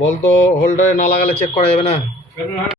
বল তো হোল্ডারে না লাগালে চেক করা যাবে না?